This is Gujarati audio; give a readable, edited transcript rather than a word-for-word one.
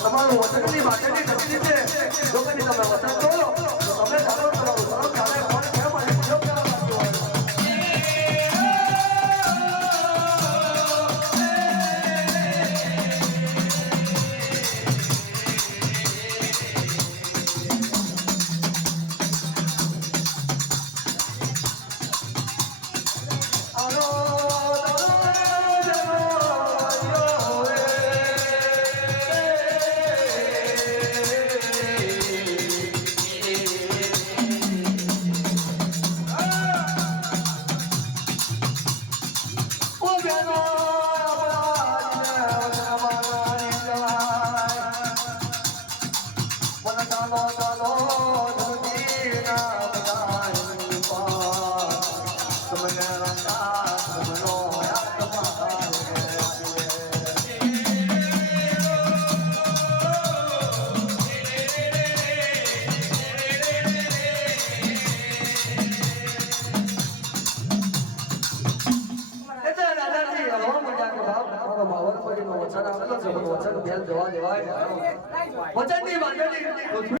તમારું વચનની માટેની શક્તિ છે જો કદી તમે વચન કરો તો તમે ધારો તમારું ધર્મ ચાલે પણ કેમ અને વિરોધ કરવા લાગ્યો હોય વચન ની